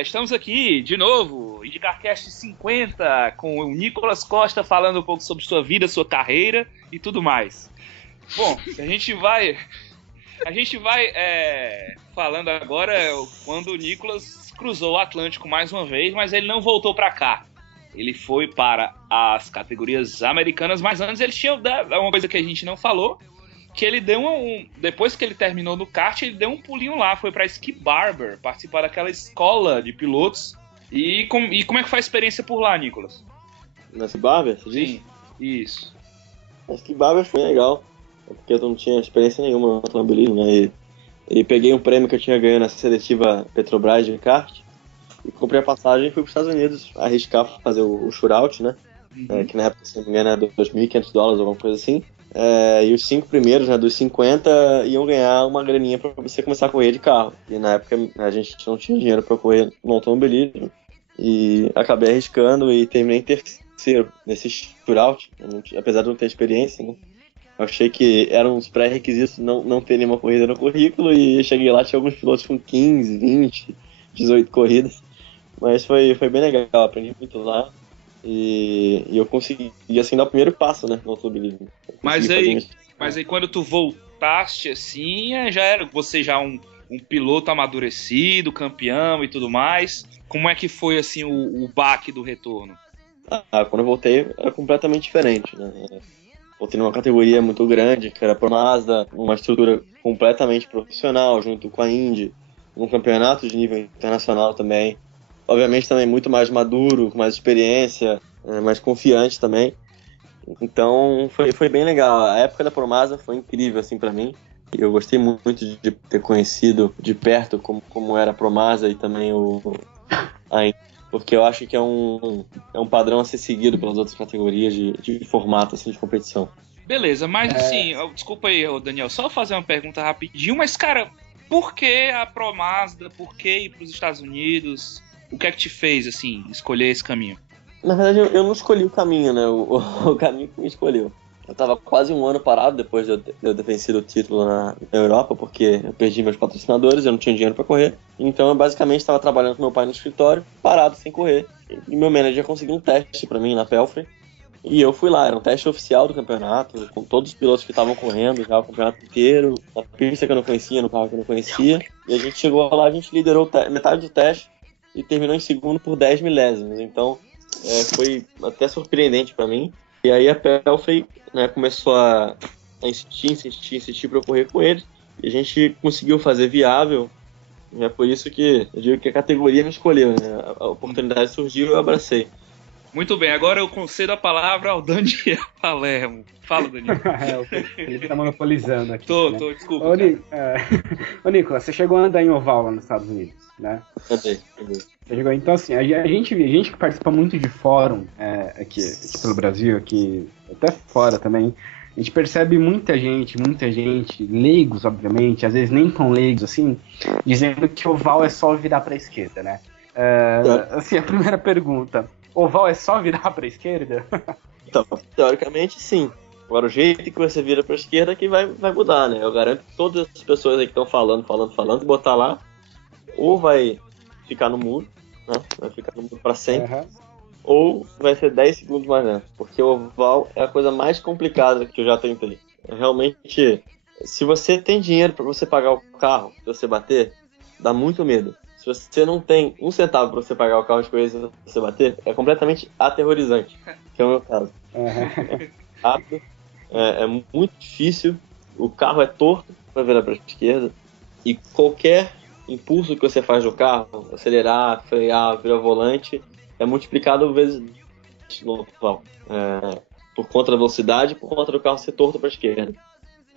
Estamos aqui de novo, IndyCarCast 50, com o Nicolas Costa falando um pouco sobre sua vida, sua carreira e tudo mais. Bom, a gente vai falando agora quando o Nicolas cruzou o Atlântico mais uma vez, mas ele não voltou para cá. Ele foi para as categorias americanas, mas antes ele tinha uma coisa que a gente não falou, que ele deu depois que ele terminou no kart, ele deu um pulinho lá, foi pra Skip Barber, participar daquela escola de pilotos. E como é que foi a experiência por lá, Nicolas? Na Skip Barber, você Sim, diz? isso. A Skip Barber foi legal, porque eu não tinha experiência nenhuma no automobilismo, né? E peguei um prêmio que eu tinha ganho na seletiva Petrobras de kart, e comprei a passagem e fui para os Estados Unidos arriscar fazer o shootout, né? Uhum. Que na época, se não me engano, era $2.500, alguma coisa assim. E os 5 primeiros, né, dos 50, iam ganhar uma graninha para você começar a correr de carro. E na época a gente não tinha dinheiro para correr no automobilismo. E acabei arriscando e terminei em terceiro nesse shootout, apesar de não ter experiência, né? Eu achei que eram uns pré-requisitos não ter nenhuma corrida no currículo, e cheguei lá, tinha alguns pilotos com 15, 20, 18 corridas. Mas foi bem legal, aprendi muito lá. E eu consegui, assim, dar o primeiro passo, né, no automobilismo. Mas aí quando tu voltaste, assim, você já um piloto amadurecido, campeão e tudo mais. Como é que foi, assim, o baque do retorno? Quando eu voltei, era completamente diferente, né? Voltei numa categoria muito grande, que era Pro Mazda, uma estrutura completamente profissional, junto com a Indy, um campeonato de nível internacional também. Obviamente também muito mais maduro, com mais experiência, mais confiante também. Então foi bem legal. A época da Pro Mazda foi incrível assim para mim. Eu gostei muito de ter conhecido de perto como era a Pro Mazda e também a Indy, porque eu acho que é um padrão a ser seguido pelas outras categorias de formato assim, de competição. Beleza, mas assim, desculpa aí, Daniel, só fazer uma pergunta rapidinho, mas cara, por que a Pro Mazda? Por que ir para os Estados Unidos? O que é que te fez, assim, escolher esse caminho? Na verdade, eu não escolhi o caminho, né? O caminho que me escolheu. Eu tava quase um ano parado depois de eu ter vencido o título na Europa, porque eu perdi meus patrocinadores, eu não tinha dinheiro pra correr. Então eu basicamente estava trabalhando com meu pai no escritório, parado, sem correr. E meu manager conseguiu um teste pra mim na Pelfrey. E eu fui lá, era um teste oficial do campeonato, com todos os pilotos que estavam correndo já o campeonato inteiro, na pista que eu não conhecia, no carro que eu não conhecia. E a gente chegou lá, a gente liderou metade do teste e terminou em segundo por 10 milésimos. Então foi até surpreendente para mim. E aí a Pelfrey, né, começou a insistir para eu correr com eles. E a gente conseguiu fazer viável. É por isso que eu digo que a categoria me escolheu, né? A oportunidade surgiu e eu abracei. Muito bem, agora eu concedo a palavra ao Daniel Palermo. Fala, Daniel. Ele tá monopolizando aqui. Tô, né? desculpa. Ô, Nicolas, você chegou a andar em oval lá nos Estados Unidos, né? Andei. Então, assim, a gente que participa muito de fórum aqui pelo Brasil, aqui até fora também, a gente percebe muita gente, leigos, obviamente, às vezes nem tão leigos assim, dizendo que oval é só virar pra esquerda, né? Assim, a primeira pergunta, oval é só virar pra esquerda? Então, teoricamente, sim. Agora, o jeito que você vira pra esquerda é que vai mudar, né? Eu garanto que todas as pessoas aí que estão falando, botar lá, ou vai ficar no muro, né? Vai ficar no muro pra sempre, ou vai ser 10 segundos mais lento. Porque o oval é a coisa mais complicada que eu já tentei. Realmente, se você tem dinheiro pra você pagar o carro, se você bater, dá muito medo. Se você não tem um centavo pra você pagar o carro de corrida se você bater, é completamente aterrorizante, que é o meu caso. É rápido, é muito difícil, o carro é torto para virar para a esquerda, e qualquer impulso que você faz no carro, acelerar, frear, virar volante, é multiplicado vezes no oval, por conta da velocidade, por conta do carro ser torto para a esquerda.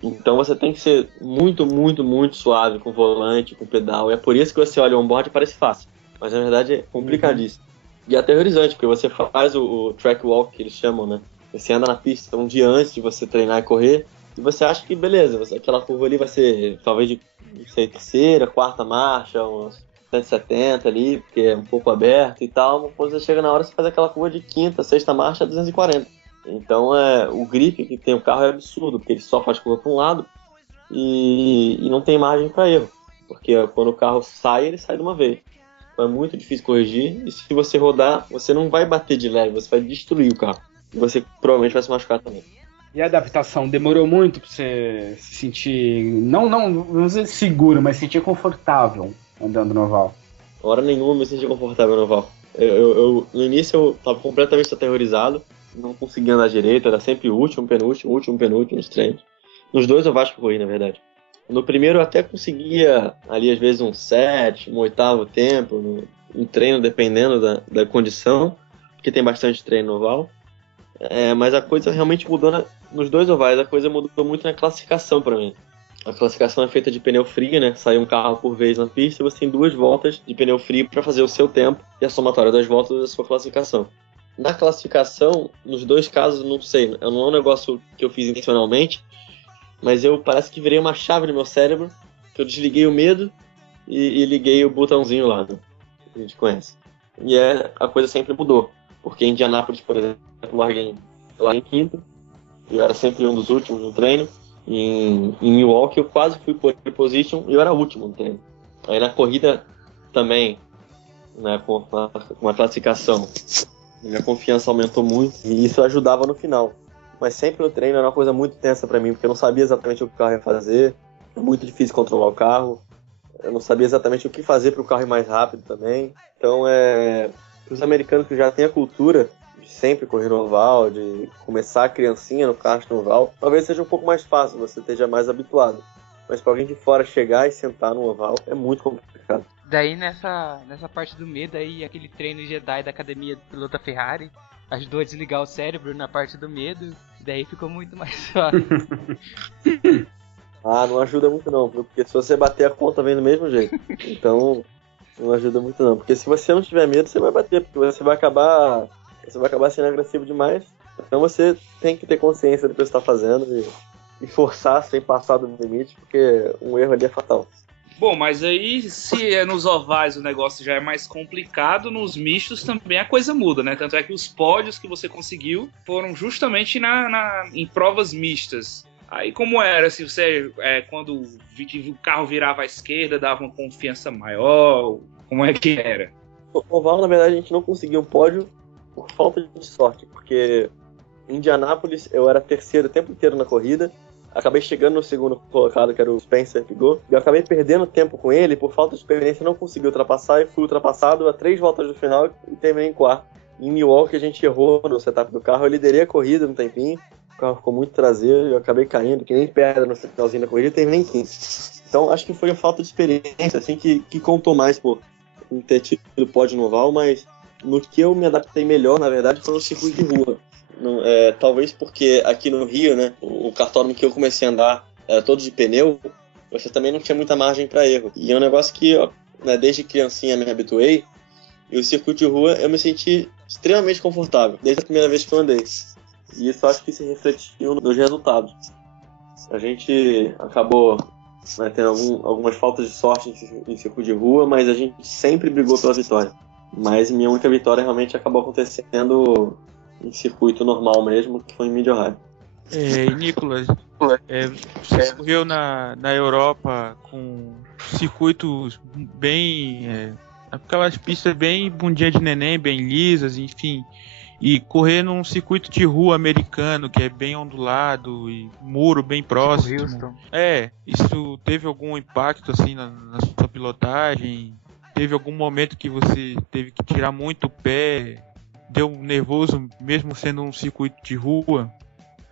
Então você tem que ser muito, muito, muito suave com o volante, com o pedal. E é por isso que você olha o onboard e parece fácil. Mas na verdade é complicadíssimo. E é aterrorizante, porque você faz o track walk, que eles chamam, né? Você anda na pista um dia antes de você treinar e correr. E você acha que beleza, aquela curva ali vai ser talvez de terceira, quarta marcha, uns 170 ali, porque é um pouco aberto e tal. Mas quando você chega na hora, você faz aquela curva de quinta, sexta marcha a 240. Então o grip que tem o carro é absurdo, porque ele só faz curva para um lado e não tem margem para erro, porque quando o carro sai, ele sai de uma vez. é muito difícil corrigir, e se você rodar, você não vai bater de leve, você vai destruir o carro. E você provavelmente vai se machucar também. E a adaptação demorou muito pra você se sentir, não dizer seguro, mas se sentir confortável andando no oval? Hora nenhuma eu me senti confortável no oval. No início eu tava completamente aterrorizado, não conseguia andar direito, era sempre o último, penúltimo nos treinos. Nos dois ovais que eu corri, na verdade. No primeiro eu até conseguia, ali às vezes um sétimo, um oitavo tempo, um treino dependendo da condição, porque tem bastante treino no oval. Mas a coisa realmente mudou nos dois ovais, a coisa mudou muito na classificação para mim. A classificação é feita de pneu frio, né? Sai um carro por vez na pista e você tem 2 voltas de pneu frio para fazer o seu tempo e a somatória das voltas da sua classificação. Na classificação, nos dois casos, não sei, não é um negócio que eu fiz intencionalmente, mas parece que virei uma chave no meu cérebro, que eu desliguei o medo e liguei o botãozinho lá, né? Que a gente conhece. E a coisa sempre mudou, porque em Indianápolis, por exemplo, eu larguei em quinto, eu era sempre um dos últimos no treino. Em Milwaukee eu quase fui pole position e eu era o último no treino. Aí na corrida também, né, com a classificação, minha confiança aumentou muito e isso ajudava no final. Mas sempre no treino era uma coisa muito tensa pra mim, porque eu não sabia exatamente o que o carro ia fazer, é muito difícil controlar o carro, eu não sabia exatamente o que fazer para o carro ir mais rápido também. Então os americanos que já têm a cultura de sempre correr no oval, de começar a criancinha no kart no oval, talvez seja um pouco mais fácil, você esteja mais habituado. Mas para alguém de fora chegar e sentar no oval é muito complicado. Daí nessa parte do medo aí, aquele treino Jedi da academia do piloto da Ferrari ajudou a desligar o cérebro na parte do medo, daí ficou muito mais fácil. Não ajuda muito não, porque se você bater a conta vem do mesmo jeito. Então não ajuda muito não, porque se você não tiver medo, você vai bater, porque você vai acabar sendo agressivo demais. Então você tem que ter consciência do que você está fazendo e forçar sem passar do limite, porque um erro ali é fatal. Bom, mas aí se é nos ovais o negócio já é mais complicado, nos mistos também a coisa muda, né? Tanto é que os pódios que você conseguiu foram justamente em provas mistas. Aí como era? Se você, quando o carro virava à esquerda, dava uma confiança maior? Como é que era? No oval, na verdade, a gente não conseguiu um pódio por falta de sorte, porque em Indianápolis eu era terceiro o tempo inteiro na corrida, acabei chegando no segundo colocado, que era o Spencer Pigot, e eu acabei perdendo tempo com ele, por falta de experiência não consegui ultrapassar, e fui ultrapassado a 3 voltas do final e terminei em quarto. Em Milwaukee a gente errou no setup do carro, eu liderei a corrida um tempinho, o carro ficou muito traseiro, eu acabei caindo, que nem pedra no finalzinho da corrida, e terminei em quinto. Então acho que foi a falta de experiência assim, que contou mais por não ter tido pódio no oval, mas no que eu me adaptei melhor, na verdade, foi no circuito de rua. Talvez porque aqui no Rio, né, o cartódromo que eu comecei a andar era todo de pneu, você também não tinha muita margem para erro. E é um negócio que, desde criancinha me habituei, e o circuito de rua eu me senti extremamente confortável, desde a primeira vez que eu andei. E isso acho que se refletiu nos resultados. A gente acabou tendo algumas faltas de sorte em circuito de rua, mas a gente sempre brigou pela vitória. Mas minha única vitória realmente acabou acontecendo em circuito normal mesmo, que foi em Mid-Ohio. Nicolas, você correu na Europa com circuitos bem... aquelas pistas bem bundinha de neném, bem lisas, enfim. E correr num circuito de rua americano, que é bem ondulado e muro bem próximo. Isso teve algum impacto assim na sua pilotagem? Teve algum momento que você teve que tirar muito o pé? Deu nervoso mesmo sendo um circuito de rua?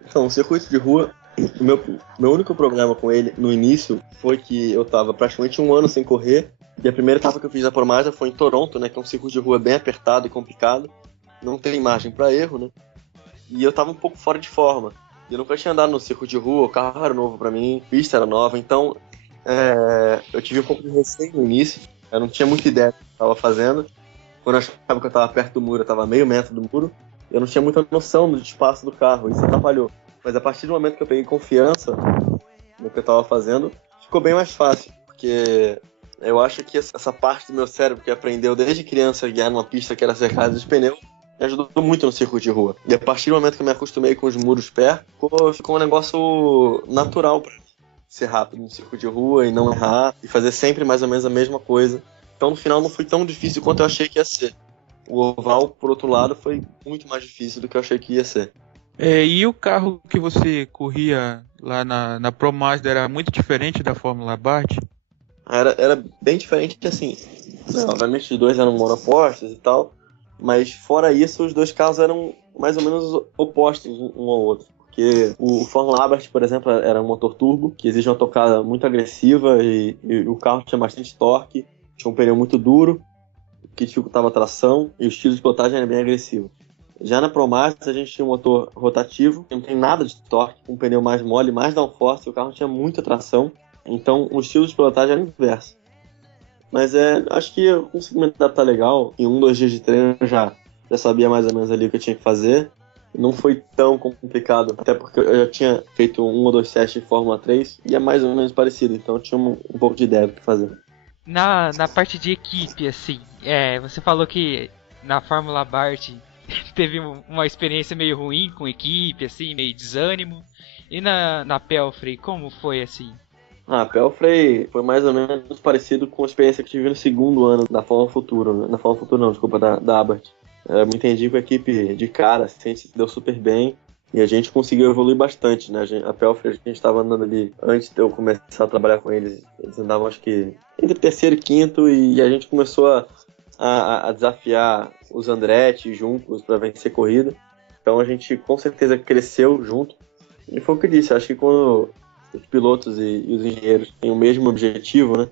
Então, o circuito de rua, o meu único problema com ele no início foi que eu estava praticamente 1 ano sem correr. E a primeira etapa que eu fiz na Promasa foi em Toronto, né, que é um circuito de rua bem apertado e complicado. Não tem margem para erro, né? E eu tava um pouco fora de forma. Eu nunca tinha andado no circuito de rua, o carro era novo para mim, a pista era nova, então eu tive um pouco de receio no início. Eu não tinha muita ideia do que eu estava fazendo. Quando eu achava que eu estava perto do muro, eu estava a meio metro do muro. Eu não tinha muita noção do espaço do carro, isso atrapalhou. Mas a partir do momento que eu peguei confiança no que eu estava fazendo, ficou bem mais fácil. Porque eu acho que essa parte do meu cérebro que aprendeu desde criança a guiar numa pista que era cercada de pneus, me ajudou muito no circuito de rua. E a partir do momento que eu me acostumei com os muros perto, ficou um negócio natural pra ser rápido no circuito de rua e não errar, e fazer sempre mais ou menos a mesma coisa Então no final não foi tão difícil quanto eu achei que ia ser. O oval, por outro lado, foi muito mais difícil do que eu achei que ia ser. E o carro que você corria lá na Pro Mazda era muito diferente da Fórmula Bart? Era bem diferente, assim, né, obviamente os dois eram monopostos e tal, mas fora isso os dois carros eram mais ou menos opostos um ao outro. Porque o Fórmula Abarth, por exemplo, era um motor turbo, que exige uma tocada muito agressiva e o carro tinha bastante torque, tinha um pneu muito duro, que dificultava a tração, e o estilo de pilotagem era bem agressivo. Já na Pro Mazda a gente tinha um motor rotativo, que não tem nada de torque, um pneu mais mole, mais downforce, o carro tinha muita tração, então o estilo de pilotagem era o inverso. Mas acho que eu consegui me adaptar legal, em 2 dias de treino eu já sabia mais ou menos ali o que eu tinha que fazer, não foi tão complicado, até porque eu já tinha feito 1 ou 2 testes de Fórmula 3 e é mais ou menos parecido, então eu tinha um pouco de ideia do que fazer. Na parte de equipe, assim, você falou que na Fórmula Bart teve uma experiência meio ruim com equipe, assim, meio desânimo. E na Pelfrey, como foi, assim? A Pelfrey foi mais ou menos parecido com a experiência que tive no segundo ano da Fórmula Futuro, na Fórmula Futuro não, desculpa, da Abarth. Eu me entendi com a equipe de cara, assim, se deu super bem. E a gente conseguiu evoluir bastante, né? A Pelfrey, a gente estava andando ali, antes de eu começar a trabalhar com eles andavam acho que entre terceiro e quinto, e a gente começou a desafiar os Andretti juntos para vencer corrida. Então a gente com certeza cresceu junto. E foi o que eu disse, acho que quando os pilotos e os engenheiros têm o mesmo objetivo, né?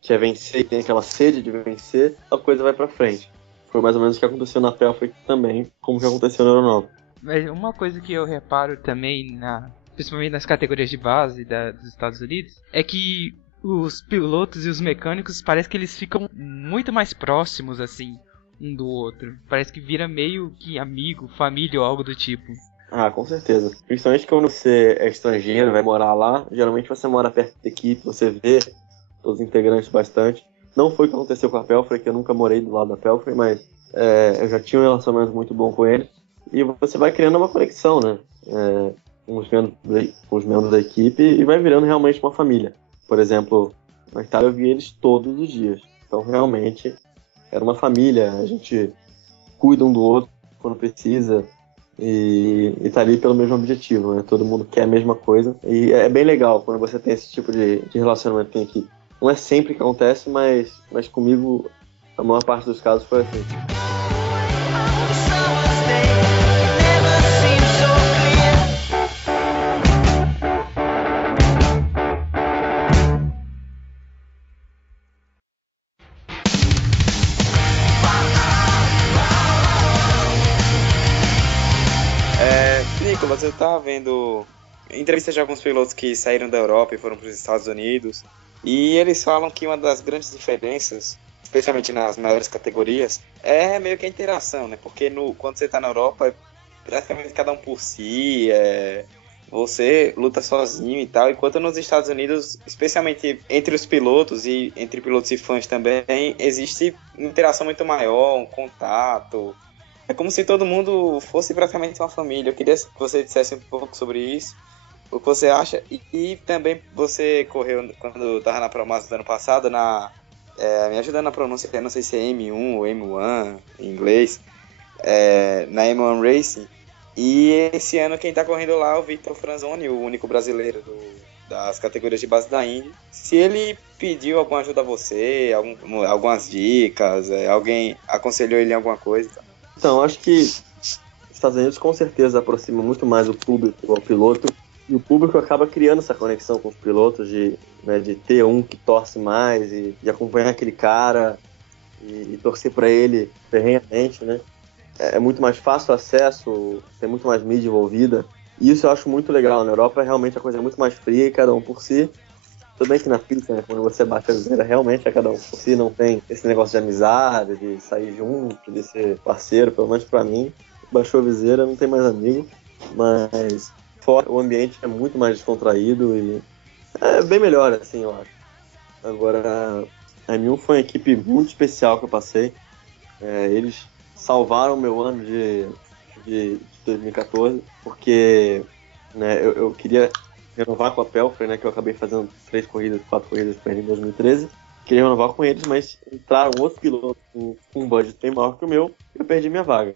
Que é vencer e tem aquela sede de vencer, a coisa vai para frente. Foi mais ou menos o que aconteceu na Pelfrey também, como que aconteceu na Aeronautica. Mas uma coisa que eu reparo também, principalmente nas categorias de base dos Estados Unidos, é que os pilotos e os mecânicos parece que eles ficam muito mais próximos, assim, um do outro. Parece que vira meio que amigo, família ou algo do tipo. Ah, com certeza. Principalmente quando você é estrangeiro, vai morar lá, geralmente você mora perto da equipe, você vê todos os integrantes bastante. Não foi o que aconteceu com a Pelfrey, que eu nunca morei do lado da Pelfrey, mas eu já tinha um relacionamento muito bom com ele. E você vai criando uma conexão, né? Com os membros da equipe e vai virando realmente uma família. Por exemplo, na Itália eu vi eles todos os dias. Então realmente era uma família, a gente cuida um do outro quando precisa e tá ali pelo mesmo objetivo, né? Todo mundo quer a mesma coisa. E é bem legal quando você tem esse tipo de relacionamento em equipe. Não é sempre que acontece, mas comigo a maior parte dos casos foi assim. Nicolas, eu tava vendo entrevistas de alguns pilotos que saíram da Europa e foram para os Estados Unidos, e eles falam que uma das grandes diferenças, especialmente nas maiores categorias, é meio que a interação, né? Porque quando você tá na Europa, é praticamente cada um por si, você luta sozinho e tal, enquanto nos Estados Unidos, especialmente entre os pilotos e entre pilotos e fãs também, existe uma interação muito maior, um contato. É como se todo mundo fosse praticamente uma família. Eu queria que você dissesse um pouco sobre isso, o que você acha. E também você correu, quando estava na Pro Mazda do ano passado, me ajudando na pronúncia, eu não sei se é M1 ou M1 em inglês, na M1 Racing. E esse ano quem está correndo lá é o Victor Franzoni, o único brasileiro das categorias de base da Indy. Se ele pediu alguma ajuda a você, algumas dicas, alguém aconselhou ele em alguma coisa, tá? Então, acho que os Estados Unidos com certeza aproxima muito mais o público ao piloto, e o público acaba criando essa conexão com os pilotos de ter um que torce mais e de acompanhar aquele cara e torcer para ele ferrenhamente, né? É muito mais fácil o acesso, tem muito mais mídia envolvida, e isso eu acho muito legal. Na Europa realmente a coisa é muito mais fria, cada um por si. Tudo bem que na pista, né, quando você bate a viseira, realmente é cada um por si, não tem esse negócio de amizade, de sair junto, de ser parceiro, pelo menos pra mim. Baixou a viseira, não tem mais amigo, mas fora o ambiente é muito mais descontraído e é bem melhor, assim, eu acho. Agora, a M1 foi uma equipe muito especial que eu passei. Eles salvaram o meu ano de 2014, porque eu queria renovar com a Pelfrey, né, que eu acabei fazendo 4 corridas com ele em 2013, queria renovar com eles, mas entraram outros pilotos com um budget bem maior que o meu e eu perdi minha vaga.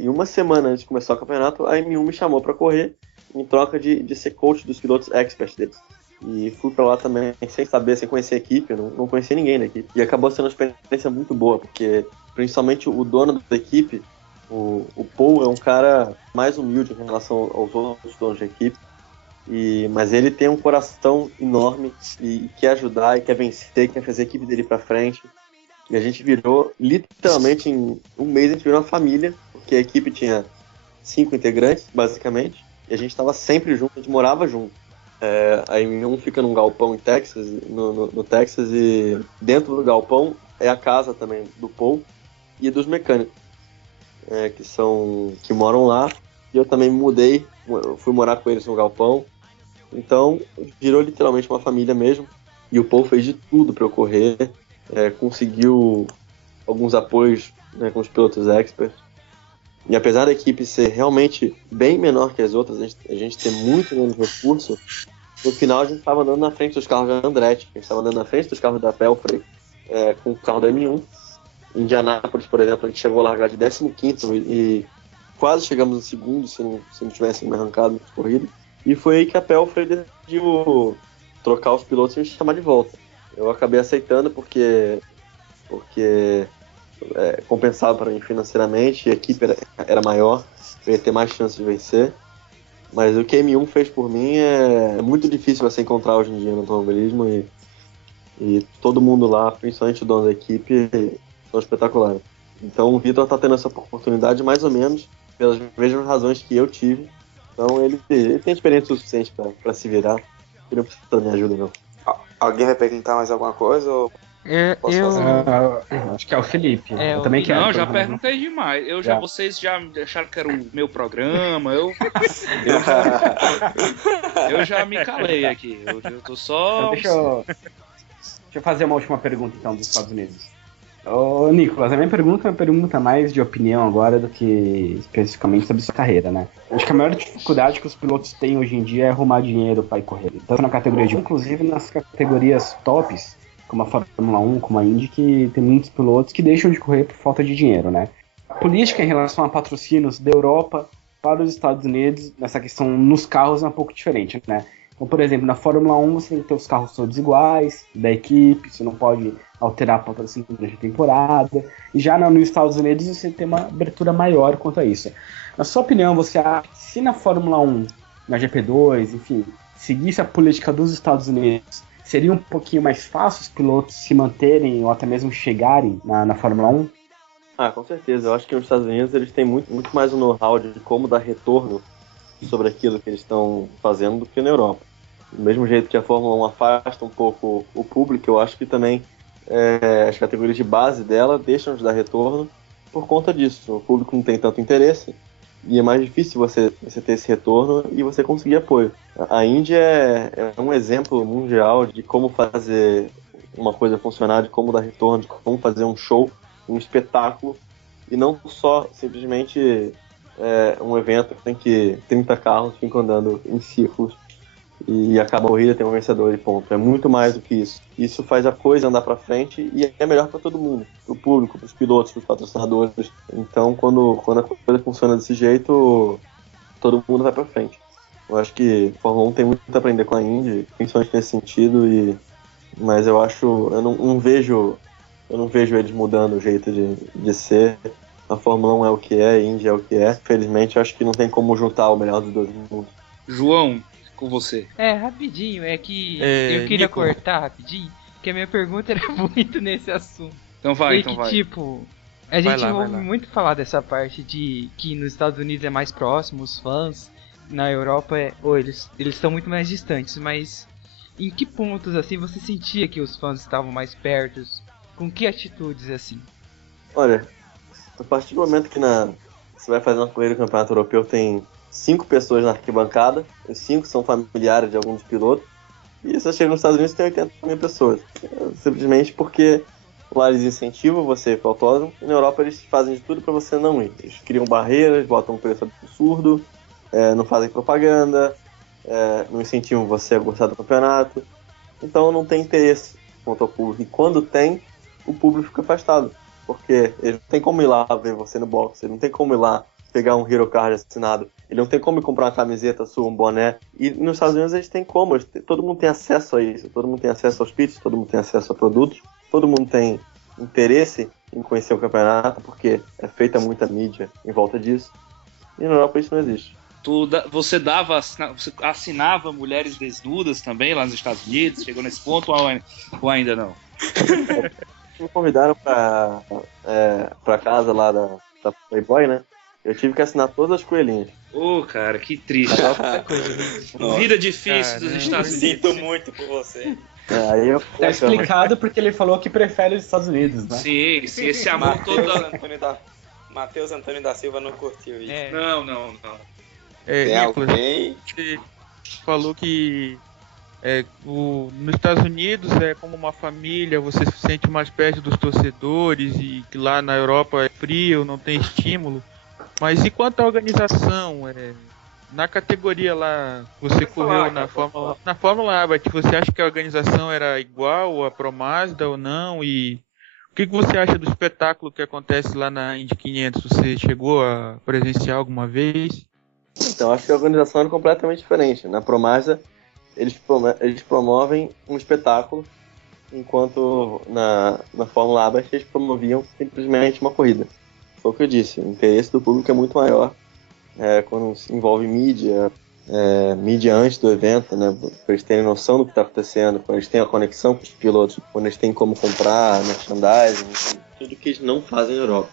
E uma semana antes de começar o campeonato, a M1 me chamou para correr em troca de ser coach dos pilotos experts deles. E fui para lá também sem saber, sem conhecer a equipe, eu não conhecia ninguém da equipe. E acabou sendo uma experiência muito boa, porque principalmente o dono da equipe, o Paul, é um cara mais humilde em relação aos outros donos da equipe. Mas ele tem um coração enorme e quer ajudar, e quer vencer, quer fazer a equipe dele para frente. E a gente virou, literalmente em um mês, a gente virou uma família, porque a equipe tinha 5 integrantes, basicamente, e a gente estava sempre junto, a gente morava junto. A M1 fica num galpão em Texas, no Texas, e dentro do galpão é a casa também do Paul e dos mecânicos, que moram lá. E eu também me mudei, fui morar com eles no galpão. Então, virou literalmente uma família mesmo. E o Paul fez de tudo para eu correr, conseguiu alguns apoios, né, com os pilotos experts. E apesar da equipe ser realmente bem menor que as outras, a gente ter muito menos recurso, no final a gente estava andando na frente dos carros da Andretti, a gente estava andando na frente dos carros da Pelfrey, com o carro da M1. Em Indianápolis, por exemplo, a gente chegou a largar de 15º e quase chegamos no segundo, se não tivesse me arrancado na corrida. E foi aí que a Pelfrey decidiu trocar os pilotos e me chamar de volta. Eu acabei aceitando porque compensava para mim financeiramente, a equipe era maior, eu ia ter mais chance de vencer. Mas o que a M1 fez por mim é muito difícil você encontrar hoje em dia no automobilismo, e todo mundo lá, principalmente o dono da equipe, são espetaculares. Então o Vitor está tendo essa oportunidade mais ou menos pelas mesmas razões que eu tive. Então ele tem experiência suficiente para se virar, ele não precisa da minha ajuda, não. Alguém vai perguntar mais alguma coisa? Ou acho que é o Felipe. Eu também quero. Não, já perguntei demais. Vocês já acharam que era o meu programa. Eu já me calei aqui. Eu tô só. Então, deixa eu fazer uma última pergunta então dos Estados Unidos. Ô, Nicolas, a minha pergunta é uma pergunta mais de opinião agora do que especificamente sobre sua carreira, né? Acho que a maior dificuldade que os pilotos têm hoje em dia é arrumar dinheiro para ir correr. Tanto na categoria de inclusive nas categorias tops, como a Fórmula 1, como a Indy, que tem muitos pilotos que deixam de correr por falta de dinheiro, né? A política em relação a patrocínios da Europa para os Estados Unidos, nessa questão nos carros, é um pouco diferente, né? Então, por exemplo, na Fórmula 1 você tem que ter os carros todos iguais, da equipe, você não pode alterar patrocínio durante a temporada. E já nos Estados Unidos você tem uma abertura maior quanto a isso. Na sua opinião, você acha que se na Fórmula 1, na GP2, enfim, seguisse a política dos Estados Unidos, seria um pouquinho mais fácil os pilotos se manterem ou até mesmo chegarem na Fórmula 1? Com certeza. Eu acho que nos Estados Unidos eles têm muito mais o know-how de como dar retorno sobre aquilo que eles estão fazendo do que na Europa. Do mesmo jeito que a Fórmula 1 afasta um pouco o público, eu acho que também as categorias de base dela deixam de dar retorno por conta disso. O público não tem tanto interesse e é mais difícil você ter esse retorno e você conseguir apoio. A Indy é um exemplo mundial de como fazer uma coisa funcionar, de como dar retorno, de como fazer um show, um espetáculo, e não só simplesmente um evento em que 30 carros ficam andando em círculos e acaba a corrida, tem um vencedor e ponto. É muito mais do que isso. Isso faz a coisa andar para frente e é melhor para todo mundo, para o público, para os pilotos, para os patrocinadores. Então, quando a coisa funciona desse jeito, todo mundo vai para frente. Eu acho que a Fórmula 1 tem muito a aprender com a Indy, principalmente nesse sentido, mas eu não vejo eles mudando o jeito de ser. A Fórmula 1 é o que é, a Indy é o que é. Felizmente, eu acho que não tem como juntar o melhor dos dois mundos. João, com você. Rapidinho, eu queria Nicolas. cortar rapidinho, porque a minha pergunta era muito nesse assunto. Então vai. Tipo, a gente ouve muito falar dessa parte de que nos Estados Unidos é mais próximo, os fãs, na Europa eles estão muito mais distantes, mas em que pontos assim você sentia que os fãs estavam mais perto? Com que atitudes assim? Olha, a partir do momento que você vai fazer uma corrida do Campeonato Europeu, tem 5 pessoas na arquibancada, os 5 são familiares de alguns pilotos, e você chega nos Estados Unidos e tem 80 mil pessoas. Simplesmente porque lá eles incentivam você para o autódromo, e na Europa eles fazem de tudo para você não ir. Eles criam barreiras, botam um preço absurdo, não fazem propaganda, não incentivam você a gostar do campeonato. Então não tem interesse quanto ao público. E quando tem, o público fica afastado. Porque ele não tem como ir lá ver você no box, ele não tem como ir lá pegar um Hero Card assinado, ele não tem como comprar uma camiseta sua, um boné. E nos Estados Unidos eles têm como, todo mundo tem acesso a isso, todo mundo tem acesso aos pitches, todo mundo tem acesso a produtos, todo mundo tem interesse em conhecer o campeonato, porque é feita muita mídia em volta disso. E na Europa isso não existe. Você assinava mulheres desnudas também lá nos Estados Unidos? Chegou nesse ponto ou ainda não? Me convidaram pra casa lá da Playboy, né? Eu tive que assinar todas as coelhinhas. Cara, que triste. Vida difícil dos Estados Unidos. Sinto muito por você. Aí eu Tá explicado porque ele falou que prefere os Estados Unidos, né? Sim, esse amor todo. Matheus Antônio da Silva não curtiu isso. Não. Tem Nicolas, alguém? você falou que nos Estados Unidos é como uma família, você se sente mais perto dos torcedores e que lá na Europa é frio, não tem estímulo. Mas e quanto à organização? Na categoria lá, você correu na Fórmula Abarth, você acha que a organização era igual à Pro Mazda ou não? E o que você acha do espetáculo que acontece lá na Indy 500? Você chegou a presenciar alguma vez? Então, acho que a organização era completamente diferente. Na Pro Mazda, eles promovem um espetáculo, enquanto na Fórmula Abarth eles promoviam simplesmente uma corrida. Foi o que eu disse, o interesse do público é muito maior quando se envolve mídia antes do evento, né, para eles terem noção do que está acontecendo, quando eles têm a conexão com os pilotos, quando eles têm como comprar merchandising, tudo que eles não fazem na Europa.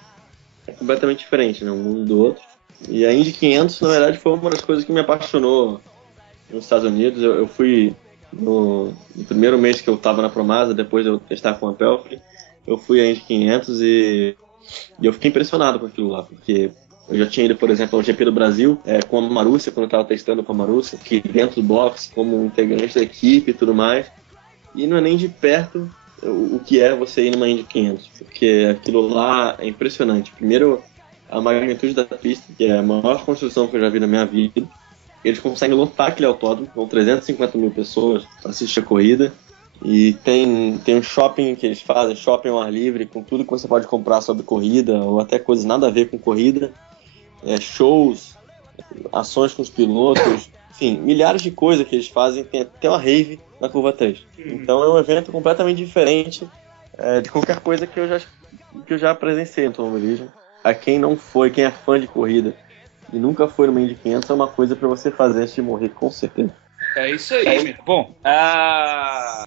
É completamente diferente, né, um mundo do outro. E a Indy 500, na verdade, foi uma das coisas que me apaixonou nos Estados Unidos. Eu fui no primeiro mês que eu estava na Pro Mazda, depois de eu testar com a Pelfrey, eu fui à Indy 500 e eu fiquei impressionado com aquilo lá, porque eu já tinha ido, por exemplo, ao GP do Brasil com a Marussia, quando eu estava testando com a Marussia, que dentro do box, como integrante da equipe e tudo mais, e não é nem de perto o que é você ir numa Indy 500, porque aquilo lá é impressionante. Primeiro, a magnitude da pista, que é a maior construção que eu já vi na minha vida. Eles conseguem lotar aquele autódromo com 350 mil pessoas para assistir a corrida. E tem um shopping que eles fazem, shopping ao ar livre, com tudo que você pode comprar sobre corrida, ou até coisas nada a ver com corrida. Shows, ações com os pilotos, enfim, milhares de coisas que eles fazem. Tem até uma rave na Curva 3. Então é um evento completamente diferente de qualquer coisa que eu já presenciei no automobilismo. A quem não foi, quem é fã de corrida e nunca foi no Indy 500, é uma coisa para você fazer antes de morrer, com certeza. É isso aí. Bom,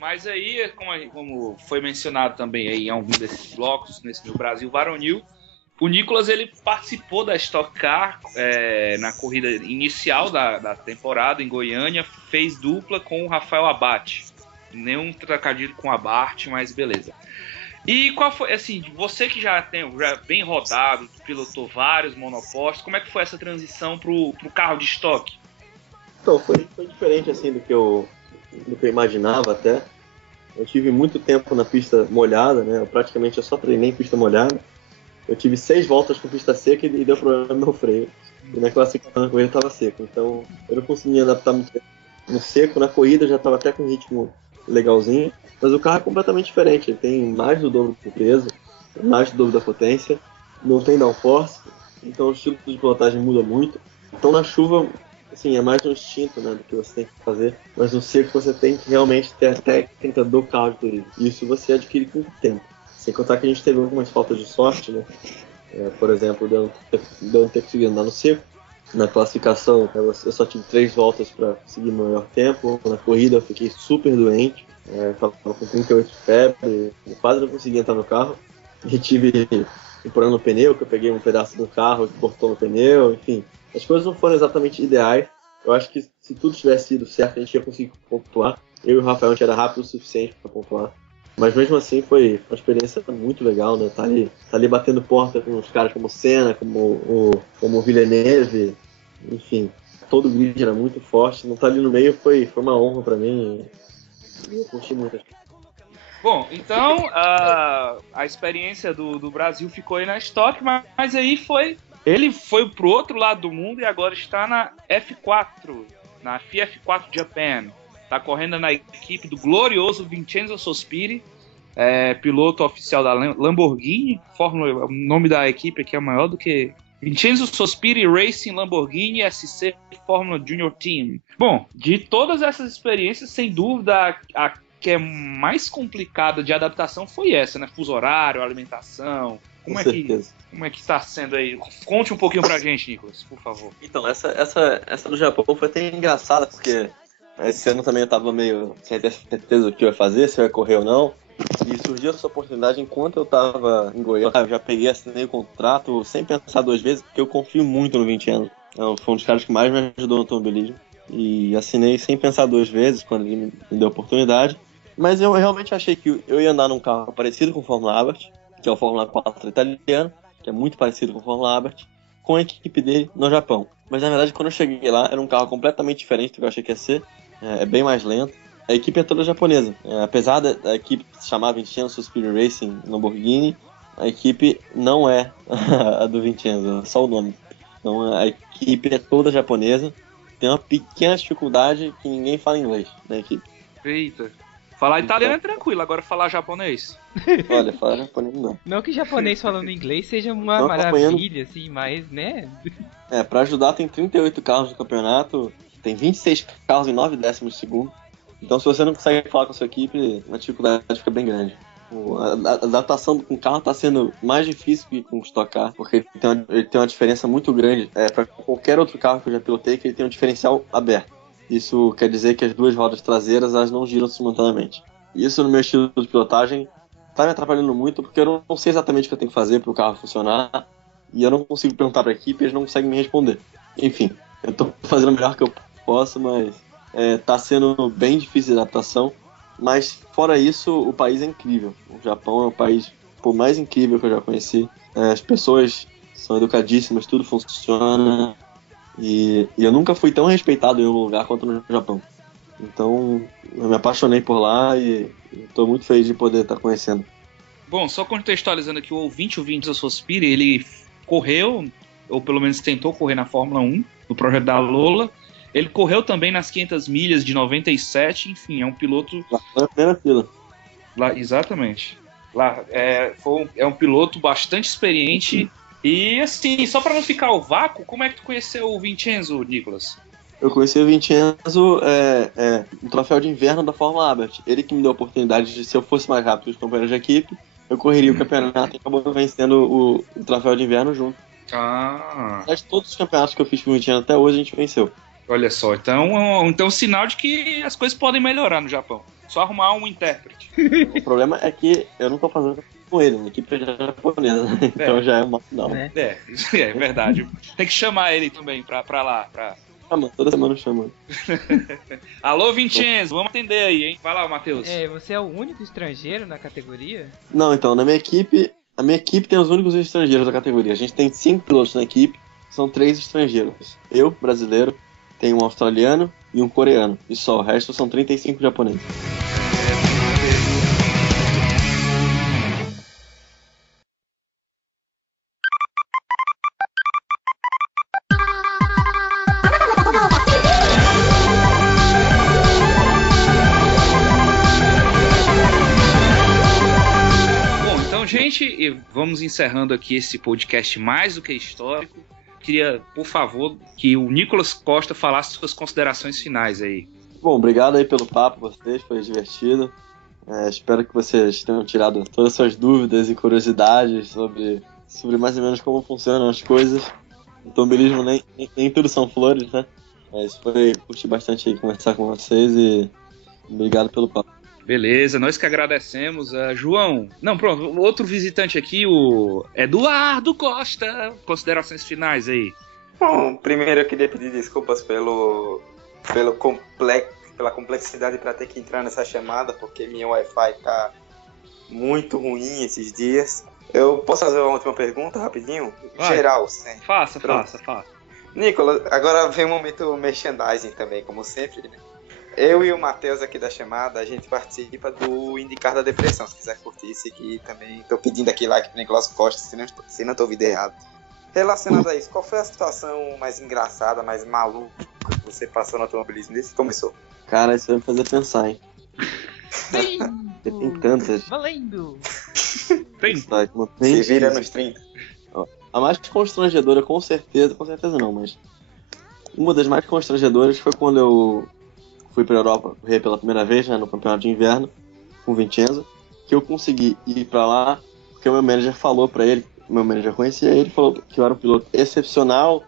mas aí, como foi mencionado também aí em algum desses blocos, nesse meu Brasil Varonil, o Nicolas ele participou da Stock Car na corrida inicial da temporada em Goiânia, fez dupla com o Rafael Abate. Nenhum trocadilho com o Abarth, mas beleza. E qual foi, assim, você que já bem rodado, pilotou vários monopostos, como é que foi essa transição pro carro de estoque? Então, foi diferente assim do que eu imaginava até. Eu tive muito tempo na pista molhada, né? Eu só treinei em pista molhada. Eu tive 6 voltas com pista seca e deu problema no meu freio. E na classificação da corrida estava seco. Então eu não conseguia adaptar muito no seco. Na corrida eu já estava até com um ritmo legalzinho. Mas o carro é completamente diferente. Ele tem mais do dobro do peso, mais do dobro da potência. Não tem downforce. Então o estilo de pilotagem muda muito. Então na chuva, assim, é mais um instinto, né, do que você tem que fazer. Mas no seco você tem que realmente ter a técnica do carro de turismo. Isso você adquire com o tempo. Sem contar que a gente teve algumas faltas de sorte, né? Por exemplo, de eu não ter conseguido andar no seco. Na classificação, eu só tive 3 voltas para conseguir o melhor tempo. Na corrida eu fiquei super doente. Estava com 38 de febre, quase não conseguia entrar no carro. E tive empurrando o pneu, que eu peguei um pedaço do carro que cortou no pneu. Enfim, as coisas não foram exatamente ideais. Eu acho que se tudo tivesse ido certo, a gente ia conseguir pontuar. Eu e o Rafael, a gente era rápido o suficiente para pontuar. Mas mesmo assim foi uma experiência muito legal, né? Tá ali batendo porta com os caras como o Senna, como o Villeneuve, enfim. Todo o grid era muito forte. Não tá ali no meio foi uma honra para mim. Eu curti muito. Bom, então a experiência do Brasil ficou aí na Stock, mas aí ele foi pro outro lado do mundo e agora está na F4, na FIA F4 Japan. Tá correndo na equipe do glorioso Vincenzo Sospiri, piloto oficial da Lamborghini, o nome da equipe aqui é maior do que Vincenzo Sospiri Racing Lamborghini SC Fórmula Junior Team. Bom, de todas essas experiências, sem dúvida, a que é mais complicada de adaptação foi essa, né? Fuso horário, alimentação. Como é que está sendo aí? Conte um pouquinho pra gente, Nicolas, por favor. Então, essa do Japão foi até engraçada, porque esse ano também eu tava meio sem ter certeza do que eu ia fazer, se eu ia correr ou não. E surgiu essa oportunidade enquanto eu tava em Goiânia. Eu já peguei, assinei o contrato sem pensar duas vezes, porque eu confio muito no Vincenzo. Foi um dos caras que mais me ajudou no automobilismo. E assinei sem pensar duas vezes quando ele me deu a oportunidade. Mas eu realmente achei que eu ia andar num carro parecido com o Fórmula Abarth, que é o Fórmula 4 italiano, que é muito parecido com o Fórmula Abarth, com a equipe dele no Japão. Mas na verdade, quando eu cheguei lá, era um carro completamente diferente do que eu achei que ia ser. É bem mais lento. A equipe é toda japonesa. Apesar da equipe se chamar Vincenzo Sospiri Racing Lamborghini, a equipe não é a do Vincenzo, é só o nome. Então a equipe é toda japonesa. Tem uma pequena dificuldade que ninguém fala inglês na equipe. Eita. Falar italiano é tranquilo, agora falar japonês. Olha, falar japonês não. Não que japonês falando inglês seja uma maravilha, assim, mas, né? Pra ajudar, tem 38 carros no campeonato, tem 26 carros em 9 décimos de segundo. Então, se você não consegue falar com a sua equipe, a dificuldade fica bem grande. A adaptação com o carro está sendo mais difícil que com o Stock Car, porque ele tem uma diferença muito grande. Para qualquer outro carro que eu já pilotei, que ele tem um diferencial aberto. Isso quer dizer que as duas rodas traseiras elas não giram simultaneamente. Isso, no meu estilo de pilotagem, está me atrapalhando muito, porque eu não sei exatamente o que eu tenho que fazer para o carro funcionar, e eu não consigo perguntar para a equipe e eles não conseguem me responder. Enfim, eu estou fazendo o melhor que eu posso, mas está sendo bem difícil de adaptação. Mas, fora isso, o país é incrível. O Japão é o país mais incrível que eu já conheci. As pessoas são educadíssimas, tudo funciona. E eu nunca fui tão respeitado em um lugar quanto no Japão. Então, eu me apaixonei por lá e estou muito feliz de poder estar conhecendo. Bom, só contextualizando aqui, o Vincenzo Sospiri, ele correu, ou pelo menos tentou correr na Fórmula 1, no projeto da Lola. Ele correu também nas 500 milhas de 97, enfim, é um piloto... Lá foi a primeira fila. Lá, exatamente. Lá, é um piloto bastante experiente. E assim, só para não ficar o vácuo, como é que tu conheceu o Vincenzo, Nicolas? Eu conheci o Vincenzo no troféu de inverno da Fórmula Abarth. Ele que me deu a oportunidade de, se eu fosse mais rápido que os companheiros de equipe, eu correria o campeonato e acabou vencendo o troféu de inverno junto. De todos os campeonatos que eu fiz com o Vincenzo até hoje, a gente venceu. Olha só, então sinal de que as coisas podem melhorar no Japão. Só arrumar um intérprete. O problema é que eu não tô fazendo com ele, a equipe é japonesa, então já é uma final. É verdade. Tem que chamar ele também pra lá. Toda semana eu chamo. Alô, Vincenzo, vamos atender aí, hein? Vai lá, Matheus. Você é o único estrangeiro na categoria? Não, então, a minha equipe tem os únicos estrangeiros da categoria. A gente tem 5 pilotos na equipe, são 3 estrangeiros. Eu, brasileiro, tenho um australiano e um coreano. E só, o resto são 35 japoneses. Gente, vamos encerrando aqui esse podcast mais do que histórico. Queria, por favor, que o Nicolas Costa falasse suas considerações finais aí. Bom, obrigado aí pelo papo, vocês, foi divertido. Espero que vocês tenham tirado todas as suas dúvidas e curiosidades sobre mais ou menos como funcionam as coisas. O automobilismo nem tudo são flores, né? Mas curti bastante aí conversar com vocês e obrigado pelo papo. Beleza, nós que agradecemos. João, pronto, outro visitante aqui, o Eduardo Costa. Considerações finais aí. Bom, primeiro eu queria pedir desculpas pela complexidade para ter que entrar nessa chamada, porque minha Wi-Fi tá muito ruim esses dias. Eu posso fazer uma última pergunta rapidinho? Vai. Geral, sim. Faça. Nicolas, agora vem o momento merchandising também, como sempre, né? Eu e o Matheus aqui da chamada, a gente participa do Indicar da Depressão. Se quiser curtir, seguir também. Tô pedindo aqui like pro Nicolas Costa, se não tô ouvindo errado. Relacionado a isso, qual foi a situação mais engraçada, mais maluca que você passou no automobilismo desde que começou? Cara, isso vai me fazer pensar, hein? porque tem tantas. Valendo! Tem. Se vira nos 30. A mais constrangedora, com certeza não, mas uma das mais constrangedoras foi quando eu fui pra Europa correr pela primeira vez, né, no campeonato de inverno, com o Vincenzo, que eu consegui ir pra lá, porque o meu manager falou pra ele, meu manager conhecia ele, falou que eu era um piloto excepcional,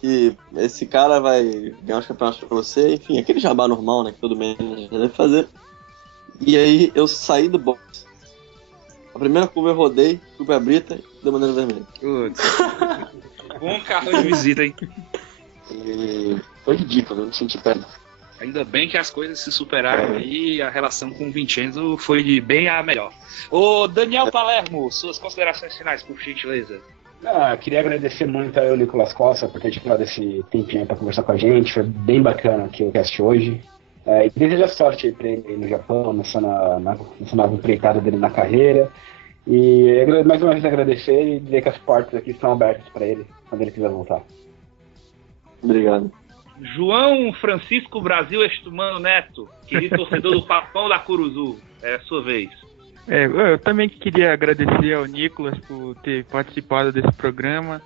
que esse cara vai ganhar os campeonatos pra você, enfim, aquele jabá normal, né, que todo manager deve fazer. E aí eu saí do box. A primeira curva eu rodei, fui pra brita e deu bandeira vermelha. Bom cartão de visita, hein? E foi ridículo, eu não senti pena. Ainda bem que as coisas se superaram e a relação com o Vincenzo foi de bem a melhor. Ô Daniel Palermo, suas considerações finais, por gentileza. Queria agradecer muito ao Nicolas Costa por ter tirado esse tempinho para conversar com a gente. Foi bem bacana aqui o cast hoje. E desejo sorte para ele no Japão, nessa nova empreitada dele na carreira. E mais uma vez agradecer e dizer que as portas aqui estão abertas para ele quando ele quiser voltar. Obrigado. João Francisco Brasil Estumano Neto, querido torcedor do Papão da Curuzu, é a sua vez. Eu também queria agradecer ao Nicolas por ter participado desse programa.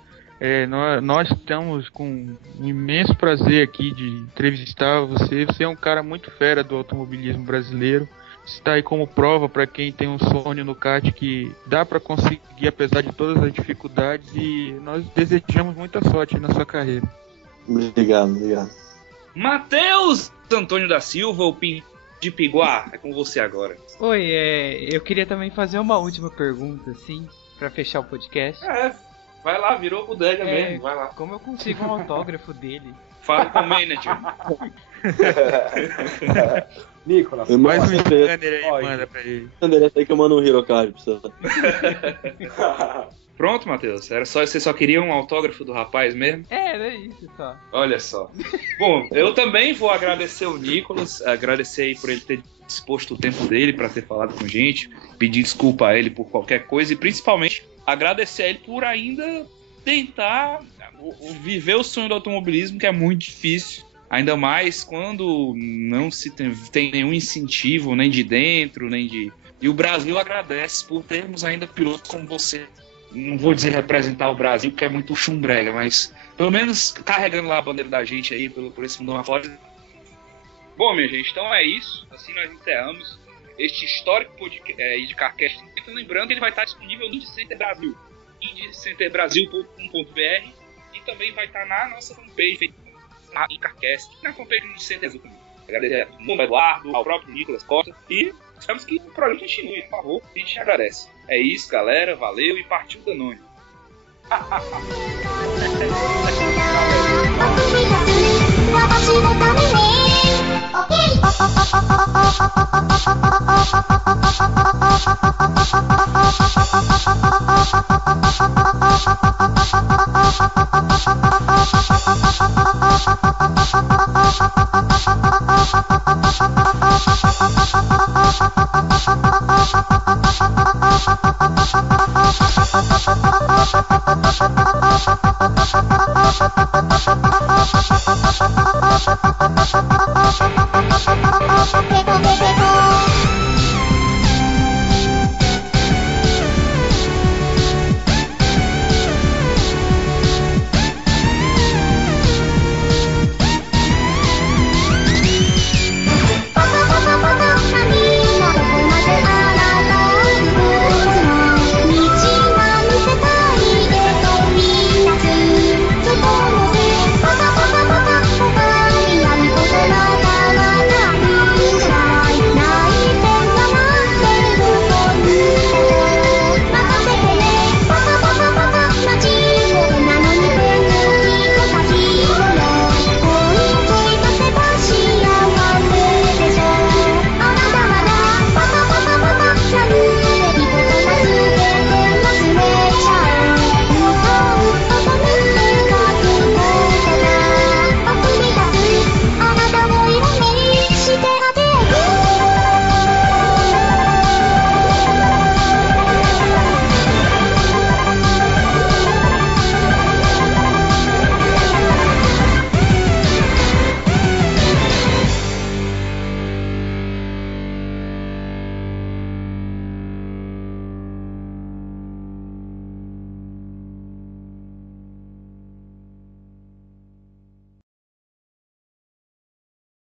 Nós estamos com um imenso prazer aqui de entrevistar você. Você é um cara muito fera do automobilismo brasileiro. Está aí como prova para quem tem um sonho no kart que dá para conseguir apesar de todas as dificuldades, e nós desejamos muita sorte na sua carreira. Obrigado. Matheus Antônio da Silva, o Pim de Piguá, é com você agora. Oi, eu queria também fazer uma última pergunta, assim, pra fechar o podcast. Vai lá, virou bodega mesmo, vai lá. Como eu consigo um autógrafo dele? Fala com o manager. Nicolas, Mais um scanner scanner aí, manda pra ele. Endereço aí que eu mando um Hirocard pra você. Pronto, Matheus. Você só queria um autógrafo do rapaz mesmo? Era isso só. Olha só. Bom, eu também vou agradecer o Nicolas, agradecer aí por ele ter disposto o tempo dele para ter falado com a gente, pedir desculpa a ele por qualquer coisa e principalmente agradecer a ele por ainda tentar viver o sonho do automobilismo, que é muito difícil. Ainda mais quando não se tem nenhum incentivo, nem de dentro, nem de... E o Brasil agradece por termos ainda pilotos como você. Não vou dizer representar o Brasil, porque é muito chumbrega, mas pelo menos carregando lá a bandeira da gente aí por esse mundo afora. Bom, minha gente, então é isso. Assim nós encerramos este histórico podcast de CarCast. Lembrando que ele vai estar disponível no Indy Center Brasil, indycenterbrasil.com.br, e também vai estar na nossa fanpage, na CarCast, na fanpage do Indy Center Brasil. Agradecer ao Eduardo, ao próprio Nicolas Costa, e esperamos que o projeto continue, por favor, a gente agradece. É isso, galera, valeu e partiu Danone. Okay.